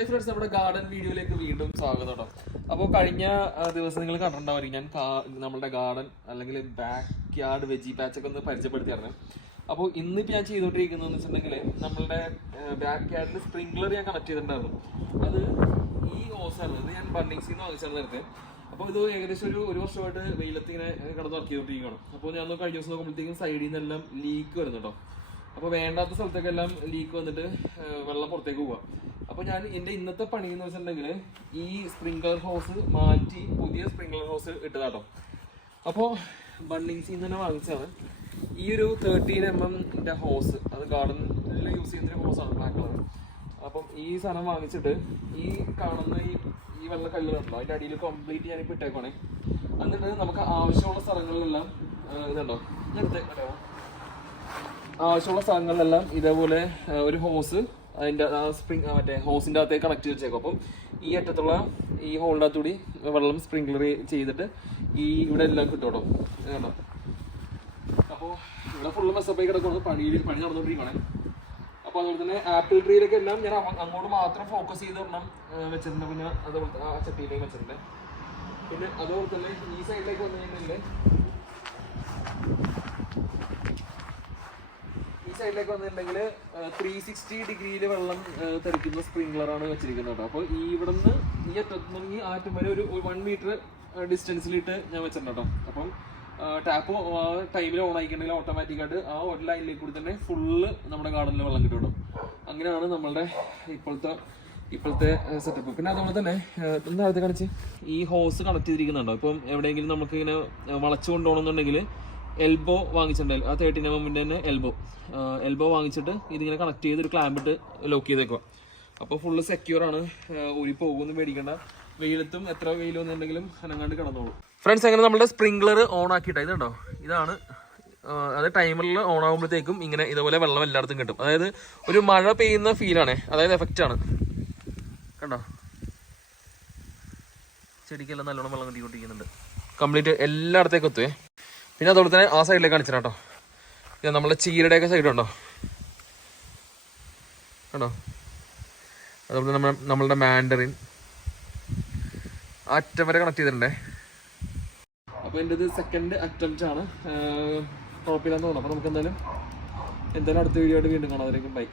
Hi friends, നമ്മുടെ garden വീഡിയോയിലേക്ക് വീണ്ടും സ്വാഗതം കേട്ടോ. അപ്പോൾ കഴിഞ്ഞ ദിവസം നിങ്ങൾ കണ്ടിട്ടുണ്ടാവും ഞാൻ നമ്മുടെ ഗാർഡൻ അല്ലെങ്കിൽ ബാക്ക് യാർഡ് വെജി പാച്ചൊക്കെ ഒന്ന് പരിചയപ്പെടുത്തിയായിരുന്നു. അപ്പോൾ ഇന്നിപ്പോൾ ഞാൻ ചെയ്തുകൊണ്ടിരിക്കുന്നതെന്ന് വെച്ചിട്ടുണ്ടെങ്കിൽ നമ്മളുടെ ബാക്ക് യാർഡിൽ സ്പ്രിംഗ്ലർ ഞാൻ കണക്ട് ചെയ്തിട്ടുണ്ടായിരുന്നു. അത് ഈ ഹോസാണ്, ഇത് ഞാൻ ബണ്ണിങ്സിൽ നിന്ന് വാങ്ങിച്ചാണ് നേരത്തെ. അപ്പോൾ ഇത് ഏകദേശം ഒരു വർഷമായിട്ട് വെയിലത്ത് ഇങ്ങനെ കിടന്ന് വർക്ക് ചെയ്തുകൊണ്ടിരിക്കുകയാണ്. അപ്പോൾ ഞാൻ കഴിഞ്ഞ ദിവസം നോക്കുമ്പോഴത്തേക്കും സൈഡിൽ നിന്നെല്ലാം ലീക്ക് വരുന്നുണ്ടോ. അപ്പോൾ വേണ്ടാത്ത സ്ഥലത്തേക്കെല്ലാം ലീക്ക് വന്നിട്ട് വെള്ളം പുറത്തേക്ക് പോവാം. അപ്പോൾ ഞാൻ എൻ്റെ ഇന്നത്തെ പണി എന്ന് വെച്ചിട്ടുണ്ടെങ്കിൽ ഈ സ്പ്രിംഗ്ലർ ഹോസ് മാറ്റി പുതിയ സ്പ്രിംഗ്ലർ ഹോസ് ഇട്ടതാട്ടോ. അപ്പോൾ ബണ്ണിങ്സിൽ നിന്ന് തന്നെ വാങ്ങിച്ചതാണ് ഈ ഒരു 13mm ഹോസ്. അത് ഗാർഡനിൽ യൂസ് ചെയ്യുന്ന ഹോസാണ്, ബ്ലാക്ക് കളർ. അപ്പം ഈ സാധനം വാങ്ങിച്ചിട്ട് ഈ കാണുന്ന ഈ വെള്ള കല്ലുണ്ടല്ലോ അതിൻ്റെ അടിയിൽ കംപ്ലീറ്റ് ഞാനിപ്പോൾ ഇട്ടേക്കണേ. എന്നിട്ട് നമുക്ക് ആവശ്യമുള്ള സ്ഥലങ്ങളിലെല്ലാം ഇതുണ്ടോ എടുത്തേക്കോ, ആവശ്യമുള്ള സ്ഥലങ്ങളിലെല്ലാം ഇതേപോലെ ഒരു ഹോസ് അതിൻ്റെ മറ്റേ ഹോസിൻ്റെ അകത്തേക്ക് കണക്ട് ചെയ്ത് വെച്ചേക്കും. അപ്പം ഈ അറ്റത്തുള്ള ഈ ഹോളിൻ്റെ അകത്തുകൂടി വെള്ളം സ്പ്രിംഗ്ലർ ചെയ്തിട്ട് ഇവിടെ എല്ലാം കിട്ടും കേട്ടോ. കണ്ടോ, അപ്പോൾ ഇവിടെ ഫുള്ള് മെസ്സപ്പായി കിടക്കുന്നത് പണി നടന്നുകൊണ്ടിരിക്കണേ. അപ്പോൾ അതുപോലെ തന്നെ ആപ്പിൾ ട്രീയിലൊക്കെ എല്ലാം ഞാൻ അങ്ങോട്ട് മാത്രം ഫോക്കസ് ചെയ്ത് ഒരെണ്ണം വെച്ചിട്ടുണ്ട്. പിന്നെ അതുപോലെ ആ ചട്ടിയിലേക്ക് വെച്ചിട്ടുണ്ട്. പിന്നെ അതുപോലെ തന്നെ ഈ സൈഡിലേക്ക് വന്നു കഴിഞ്ഞാൽ സൈഡിലേക്ക് വന്നിട്ടുണ്ടെങ്കിൽ 360 ഡിഗ്രിയിൽ വെള്ളം തെറിക്കുന്ന സ്പ്രിംഗ്ലറാണ് വെച്ചിരിക്കുന്നത് കേട്ടോ. അപ്പോൾ ഇവിടെ നിന്ന് ഈ അറ്റത്തുനിന്ന് ഈ ആറ്റം വരെ ഒരു 1 മീറ്റർ ഡിസ്റ്റൻസിലിട്ട് ഞാൻ വെച്ചിട്ടുണ്ട് കേട്ടോ. അപ്പം ടാപ്പ് ആ ടൈമിൽ ഓൺ ആയിക്കണമെങ്കിൽ ഓട്ടോമാറ്റിക്കായിട്ട് ആ ഒരു ലൈനിലേക്ക് കൂടി തന്നെ ഫുള്ള് നമ്മുടെ ഗാർഡനിൽ വെള്ളം കിട്ടും കേട്ടോ. അങ്ങനെയാണ് നമ്മളുടെ ഇപ്പോഴത്തെ സെറ്റപ്പ്. പിന്നെ അതുപോലെ തന്നെ നേരത്തെ കാണിച്ച് ഈ ഹോസ് കണക്ട് ചെയ്തിരിക്കുന്നുണ്ടോ. ഇപ്പം എവിടെയെങ്കിലും നമുക്ക് ഇങ്ങനെ വളച്ചു കൊണ്ടുപോകണമെന്നുണ്ടെങ്കിൽ എൽബോ വാങ്ങിച്ചിട്ടുണ്ടായിരുന്നു. ആ 13mm തന്നെ എൽബോ വാങ്ങിച്ചിട്ട് ഇതിങ്ങനെ കണക്ട് ചെയ്ത് ഒരു ക്ലാമ്പിട്ട് ലോക്ക് ചെയ്തേക്കുക. അപ്പോൾ ഫുള്ള് സെക്യൂർ ആണ്, ഊരി പോകുമെന്ന് മേടിക്കേണ്ട. വെയിലത്തും എത്ര വെയിൽ വന്നിട്ടുണ്ടെങ്കിലും അനങ്ങാണ്ട് കിടന്നോളൂ. ഫ്രണ്ട്സ്, അങ്ങനെ നമ്മുടെ സ്പ്രിംഗ്ലർ ഓൺ ആക്കിയിട്ടാണ് ഇതുണ്ടോ. ഇതാണ് അത് ടൈമറിൽ ഓൺ ആകുമ്പോഴത്തേക്കും ഇങ്ങനെ ഇതുപോലെ വെള്ളം എല്ലായിടത്തും കിട്ടും. അതായത് ഒരു മഴ പെയ്യുന്ന ഫീലാണ്, അതായത് എഫക്റ്റ് ആണ്. കണ്ടോ, ചെടിക്കെല്ലാം നല്ലോണം വെള്ളം കിട്ടിക്കൊണ്ടിരിക്കുന്നുണ്ട്. കംപ്ലീറ്റ് എല്ലായിടത്തേക്കും എത്തുവേ. പിന്നെ അതുപോലെ തന്നെ ആ സൈഡിലേക്ക് കാണിച്ചു കേട്ടോ. ഇത് നമ്മളെ ചീരയുടെയൊക്കെ സൈഡ് ഉണ്ടോ കണ്ടോ. അതുപോലെ നമ്മളുടെ മാൻഡറിൻ അറ്റം വരെ കണക്ട് ചെയ്തിട്ടുണ്ടേ. അപ്പോൾ എൻ്റെ ഇത് സെക്കൻഡ് അറ്റംപ്റ്റ് ആണ്, കുഴപ്പമില്ലാന്ന് തോന്നുന്നു. അപ്പോൾ നമുക്ക് എന്തായാലും അടുത്ത വീഡിയോ ആയിട്ട് വീണ്ടും കാണാം. അതിലേക്കും ബൈ.